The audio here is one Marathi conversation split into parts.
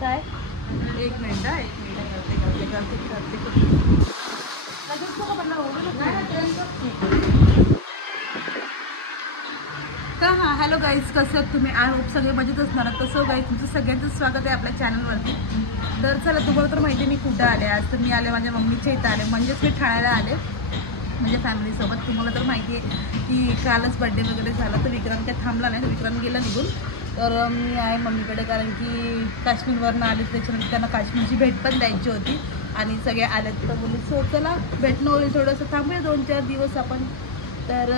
काय? एक मिनिट तर हां हॅलो गाईज, कसं आहेत तुम्ही? आय होप सगळे मजेत असणार. तसं गाईज तुमचं सगळ्यांचं स्वागत आहे आपल्या चॅनलवरती. तर चला, तुम्हाला तर माहिती आहे मी कुठं आले आज. तर मी आले माझ्या मम्मीच्या इथं आले, म्हणजेच मी ठाण्याला आले म्हणजे फॅमिलीसोबत. तुम्हाला तर माहिती आहे की कालच बड्डे वगैरे झाला, तर विक्रम काय थांबला नाही, तर विक्रम गेला निघून. तर मी आहे मम्मीकडे, कारण की काश्मीरवरनं आले, त्याच्यानंतर त्यांना काश्मीरची भेट पण द्यायची होती आणि सगळे आलेत. तर बोलले सो चला भेटणं होईल, थोडंसं थांबूया 2-4 दिवस आपण. तर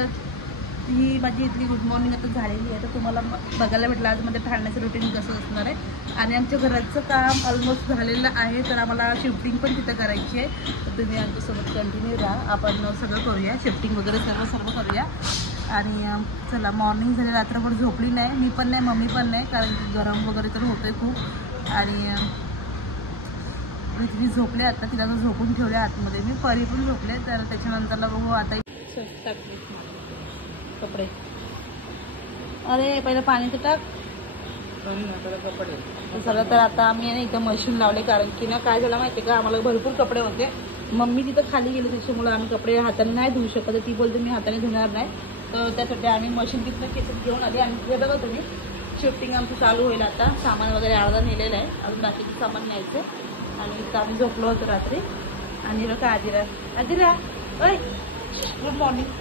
ही माझी इथली गुड मॉर्निंग आता झालेली आहे. तर तुम्हाला बघायला भेटलं आज मध्ये ठाण्याचं रुटीन कसं असणार आहे. आणि आमच्या घराचं काम ऑलमोस्ट झालेलं आहे, तर आम्हाला शिफ्टिंग पण तिथं करायची आहे. तर तुम्ही आमच्यासोबत कंटिन्यू राहा, आपण सगळं करूया, शिफ्टिंग वगैरे सर्व करूया. आणि चला, मॉर्निंग झाली, रात्रभर झोपली नाही, मी पण नाही, मम्मी पण नाही, कारण की गरम वगैरे तर होतं आहे खूप. आणि पृथ्वी झोपले आता, तिला तर झोपून ठेवले आतमध्ये मी, परी पण झोपले. तर त्याच्यानंतरला बघू आता कपडे. अरे पहिलं पाणी तर टाक कपडे. चला, तर आता आम्ही ना इथं मशीन लावले, कारण की ना काय झालं माहिती का, आम्हाला भरपूर कपडे होते. मम्मी तिथं खाली गेली, त्याच्यामुळे आम्ही कपडे हाताने नाही धुवू शकत. ती बोलते मी हाताने धुणार नाही, तर त्यासाठी आम्ही मशीन तिथनं खेचून घेऊन आली. आणि तिथे बघा तुम्ही, शिफ्टिंग आमचं चालू होईल आता. सामान वगैरे अर्धा नेलेलं आहे, अजून बाकीचं सामान न्यायचं. आणि इथं आम्ही झोपलो होतो रात्री. आणि बघा आजिरा ओय गुड मॉर्निंग.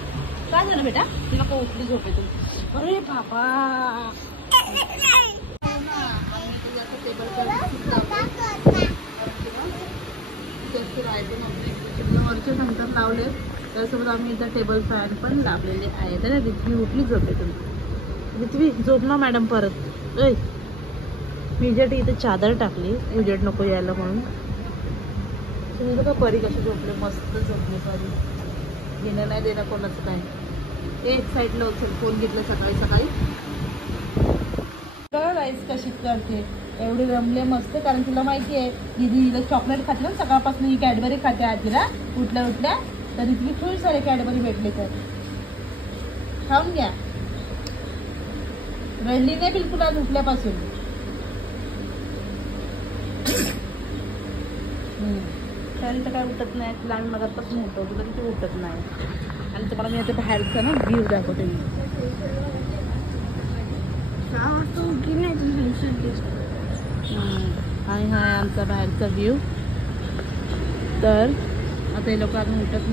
काय झालं बेटा, तिला का उठली झोपेतून? अरे बाबा, वरचे नंतर लावले, त्यासोबत आम्ही इथं टेबल फॅन पण लावलेले आहे. तर रिथवी उठली झोपेतून. रिथवी झोप ना मॅडम परत. ऐ मी ज्यासाठी इथे चादर टाकली, उजेड नको यायला म्हणून. तुम्ही बघा परी कशी झोपले, मस्त झोपले परी. घेणं नाही देणं कोणाचं काय. एक साईडला उचल, फोन घेतलं सकाळी सकाळी. बघा राईस कशी करते, एवढे रमले मस्त, कारण तिला माहिती आहे दीदी हिला चॉकलेट खाते ना सकाळपासून, ही कॅडबरी खाते आजीला उठल्या उठल्या. तर इतकी खूप सारे कॅडबरी भेटले, तर खाऊन घ्या. रडली नाही बिलकुल आज उठल्यापासून. तरी तर काय उठत नाही, तिला आम्ही मगापासून उठवतो तरी ती उठत नाही. आणि तुम्हाला मी आता बाहेरचा ना व्ह्यू दाखवते मी. आणि हा आहे आमचा बाहेरचा व्ह्यू. तर आता हे लोक अजून उठत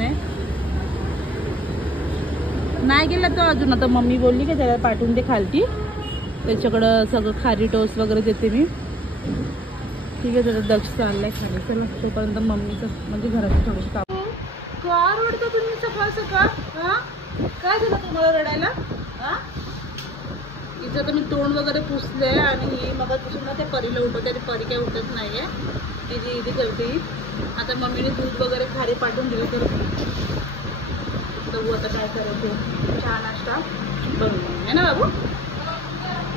नाही गेला तो अजून. आता मम्मी बोलली की त्याला पाठवून दे खालती, त्याच्याकडं सगळं खारी टोस्ट वगैरे देते मी. ठीक आहे, त्याचा दक्ष चाललाय खाली. चला तोपर्यंत मम्मीचं म्हणजे घराचं थोडंसं काम. का रडता तुम्ही सकाळ सकाळ? हा काय झालं तुम्हाला रडायला? हा इथं तर मी तोंड वगैरे पुसले. आणि मग पासून ना ते परीला उठवते, आणि परी काय उठत नाहीये, तिची इथे करते. आता मम्मीने दूध वगैरे खारी पाठवून दिली, तर बघू आता काय करायचं. चहा नाश्ता बनवून आहे ना बाबू,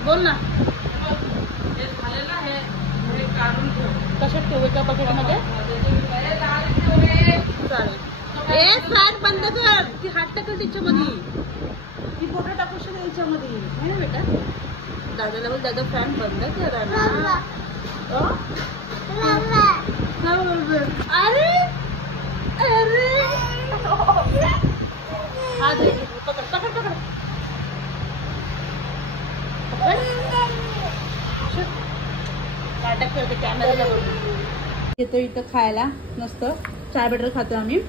बोल ना. हे झालेलं आहे, हे काढून ठेव. कशात ठेवू, एका पॅकेटमध्ये चालेल. ए फॅन बंद कर, ती हात टाकल त्याच्यामध्ये, ती फोटो टाकू शकते याच्यामध्ये, आहे ना बेटा. दादाला बोल, दादा फॅन बंद करा ना. अरे अरे हा दे, पकड पकड पकड. नाटक करते कॅमेराला. येतो इथं खायला मस्त चाय बटर खातो आम्ही.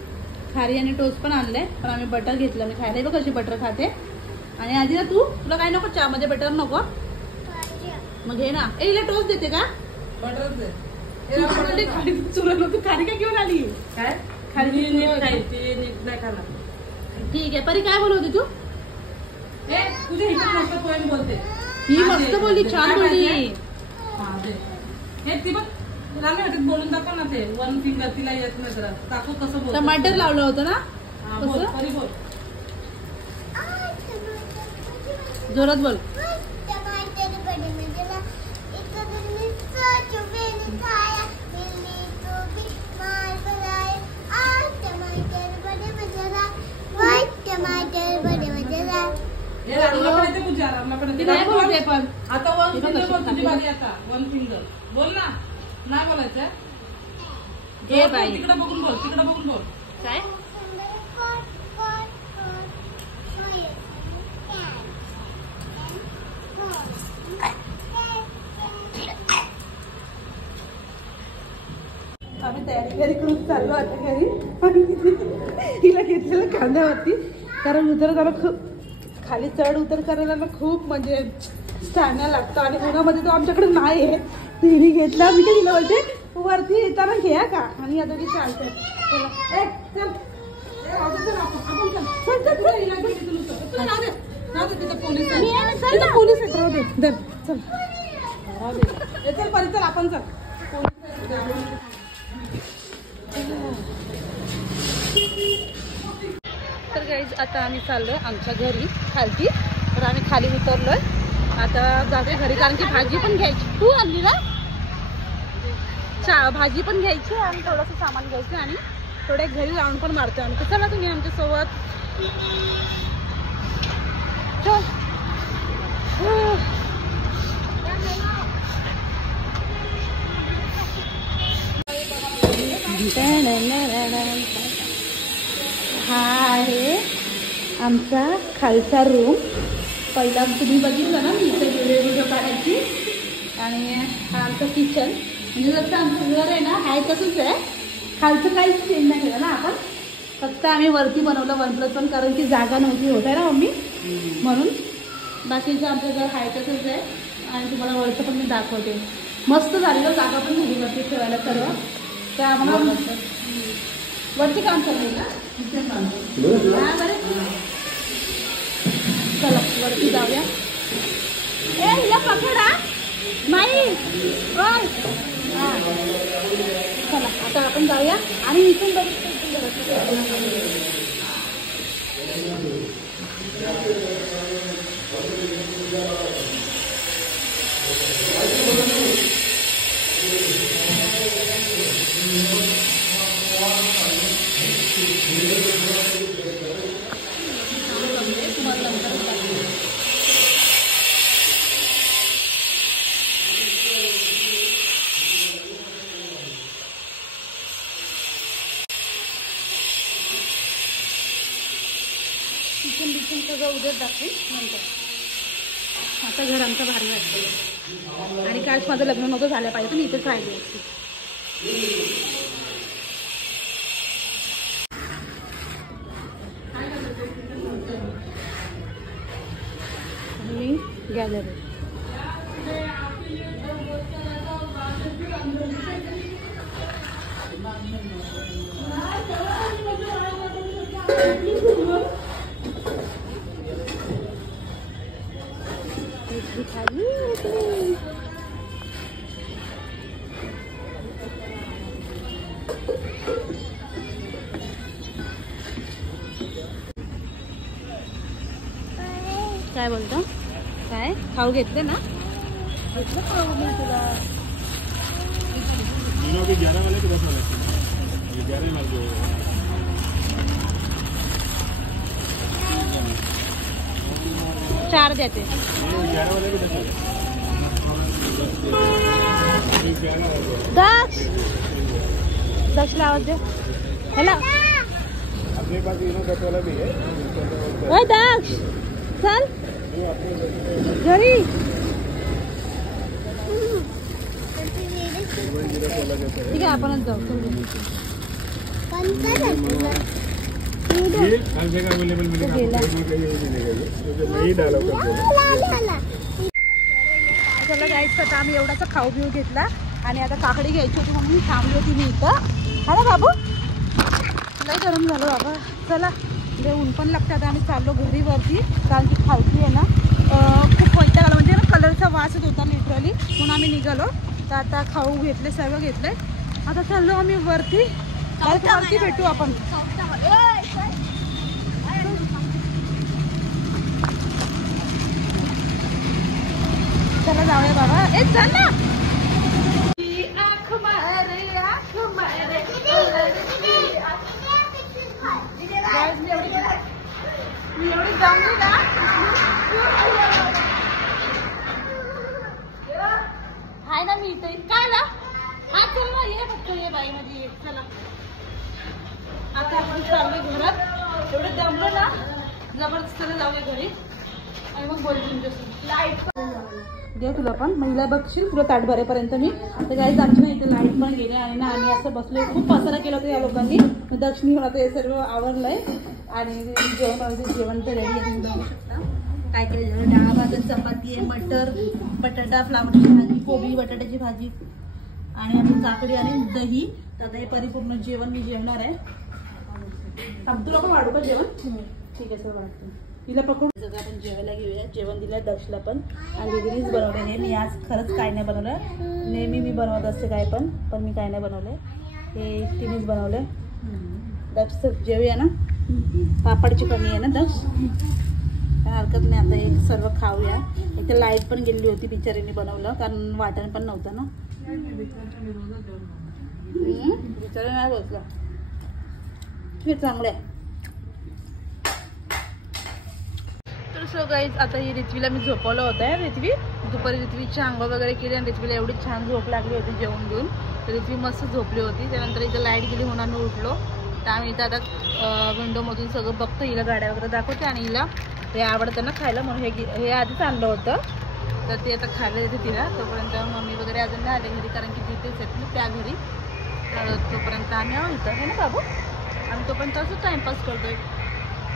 खारी आणि टोस्ट पण आणलंय, पण आम्ही बटर घेतलं. मी खायला बघ कशी बटर खाते. आणि आधी ना तुला काय नको, चहामध्ये बटर नको? मग घे ना. ए हिला टोस्ट देते का? बटर दे. खारी चुरल, तू खारी काय घेऊन आली? काय खारी नाही खाला. ठीक आहे परी, काय बोलवते तू? तुझ्या इथे मस्त पॉइंट बोलते. ही मस्त बोलली, छान बोलली. हे ती बघ बोलून दाखव ना, ते वन फिंगर तिला येत नाही, जरा दाखव कसं बोल. टमाटर लावलं होतं ना, कसं बोल, जोरात बोल. आता वन फिंगर बोल ना. नाही बोलायचं हे बाई तिकडे बघून बोल, तिकडे बघून बोल. काय आम्ही तयारी करून चाललो आता घरी. तिला घेतलेलं कांद्यावरती कारण उतरताना खूप खाली चढ उतर करायला ना खूप म्हणजे स्टॅमिना लागतो आणि उन्हामध्ये तो आमच्याकडे नाही आहे. तिने घेतला. मी काय तिला बोलते वरती येताना घ्या का आणि आता ती चालते. पोलीस येत राहू दे. चल चल परी चल आपण चल. तर गाईज आता आम्ही चाललोय आमच्या घरी खालती. तर आम्ही खाली उतरलोय आता जाते घरी कारण की भाजी पण घ्यायची. तू आणली ना भाजी पण घ्यायची आणि थोडंसं सामान घ्यायचं आणि थोडे घरी राऊंड पण मारतोय आम्ही. तर चला तुम्ही आमच्यासोबत. हा आहे आमचा खालचा रूम. पहिला तुम्ही बघितलं ना मी इथे व्हिडिओ काढायची. आणि हा आमचं किचन. म्हणजे जसं आमचं घर आहे ना हाय तसंच आहे. खालचं काहीच चेंज नाही केलं ना आपण. फक्त आम्ही वरती बनवलं 1+1 कारण की जागा नव्हती होत आहे ना मम्मी म्हणून. बाकीचं आमचं घर हाय तसंच आहे. आणि तुम्हाला वरचं पण मी दाखवते. मस्त झालेलं. जागा पण झाली वरती ठेवायला सर्व. तर आम्हाला वरती काम चालू आहे का चला वरती जाऊया. ए हिला पकडा नाही. चला आता आपण जाऊया आणि इथून किचन सगळं उद्या दाखवेल नंतर. आता घर आमचं भारी वाटतं. आणि काल माझं लग्न नव्हतं झालं पाहिजे मी इथेच राहिली असते. गॅलरी काय बोलतो काय खाऊ घेतले ना घेतलं खाऊ मी तुला 4 देते. दक्ष आवाज दे. हॅलो दक्ष चल घरी. ठीक आहे आपणच जाऊ. चला गाईस आता आम्ही एवढासा खाऊ बिऊ घेतला आणि आता काकडी घ्यायची होती म्हणून थांबली होती मी इथं. हा बाबू लय गरम झालं बाबा. चला म्हणजे ऊन पण लागतं. आता आम्ही चाललो घरी वरती कारण की खालती आहे ना खूप वैताग आला म्हणजे ना कलरचा वास येत होता लिटरली म्हणून आम्ही निघालो. तर आता खाऊ घेतले सर्व घेतले. आता चाललो आम्ही वरती. वरती भेटू आपण. चला जाऊया बाबा. ए चल ना. मी एवढी जमली ना हाय ना मी इथे काय ना हा चल ना ये फक्त ये बाई मध्ये चला आता आपण चाललोय घरात एवढं जमलं ना जबरदस्त जाऊया घरी आणि मग बोलू तुमच्यासोबत लाईट दे तुला पण महिला बघशील तुला ताट भरेपर्यंत मी तर काही आमची नाही इथे लाईट पण गेले आणि ना आम्ही असं बसलोय खूप पसारा केला होता या लोकांनी दक्षिणी होता हे सर्व आवरलंय आणि जेवण तर रेडी आहे तुम्ही बघू शकता काय केलं डाळ भात चपाती आहे मटर बटाटा फ्लावरची भाजी कोबी बटाट्याची भाजी आणि आपण काकडी आणि दही तर आता हे परिपूर्ण जेवण मी जेवणार आहे तुला पण वाढू का जेवण ठीक आहे सर वाढतो तिला पकडून सगळं आपण जेवायला घेऊया जेवण दिलंय दक्षला पण आणि दीदीनेच बनवलं हे मी आज खरंच काय नाही बनवलं नेहमी मी बनवत असते काय पण मी काय नाही बनवलंय हे तिनेच बनवलंय दक्ष जेवूया ना पापडची कमी आहे ना दक्ष काय हरकत नाही आता एक सर्व खाऊया एक तर लाईट पण गेली होती बिचारीने बनवलं कारण वाटण पण नव्हतं ना बिचारा नाही बसला हे चांगलं आहे तर सो गाईज आता ही रिथवीला मी झोपवलं होतं रिथवी दुपारी रिथवीची आंघोळ वगैरे केली आणि रिथवीला एवढी छान झोप लागली होती जेवण घेऊन तर रिथवी मस्त झोपली होती त्यानंतर इथं लाईट गेली म्हणून आम्ही उठलो तर आम्ही इथं आता विंडोमधून सगळं बघतो हिला गाड्या वगैरे दाखवते आणि हिला हे आवडतं ना खायला म्हणून हे आधीच आणलं होतं तर ते आता खायला देते तिला तोपर्यंत मम्मी वगैरे अजून नाही आले घरी कारण की तिथेच आहेत ना त्या घरी तर तोपर्यंत आम्ही इथं आहे ना बाबू आम्ही तोपर्यंत असं टाइमपास करतोय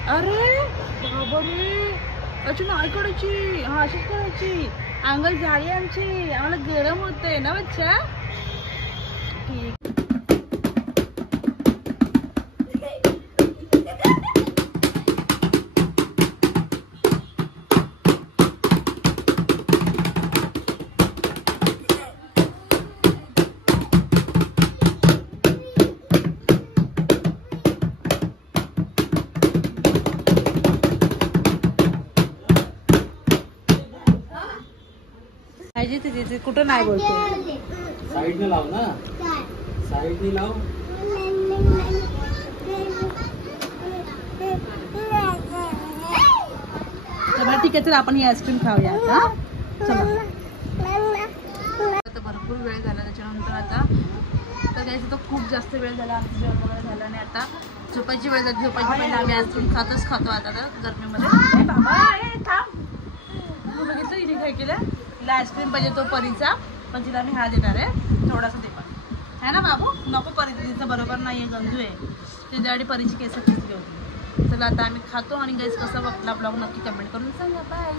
अरे बाबरे अजून नाही करायची हा अशीच करायची अंगल झाली आमची आम्हाला गरम होतंय ना बच्चा ठीक तिथे कुठं नाही बोलते साईडने लाव ना साईडने लाव चला ठीक आहे चला आपण ही आईस्क्रीम खाऊया आता चला आता भरपूर वेळ झाला त्याच्यानंतर आता तर द्यायचं तर खूप जास्त वेळ झाला आमचं जेवण वगैरे झालं आणि आता झोपायची वेळ झाली झोपायची पहिला आम्ही आईस्क्रीम खातो आता गरमीमध्ये बाबा थांब तू बघितलं तिने काय केलं तिला आईस्क्रीम पाहिजे तो परीचा पण तिला मी हा देणार आहे थोडासा दे पण आहे ना बाबू नको परी तिचं बरोबर नाही आहे गंजू आहे त्याच्यासाठी परीची केस खेचली होती चला आता आम्ही खातो आणि गाईस कसा वाटला ब्लॉग नक्की कमेंट करून सांगा बाय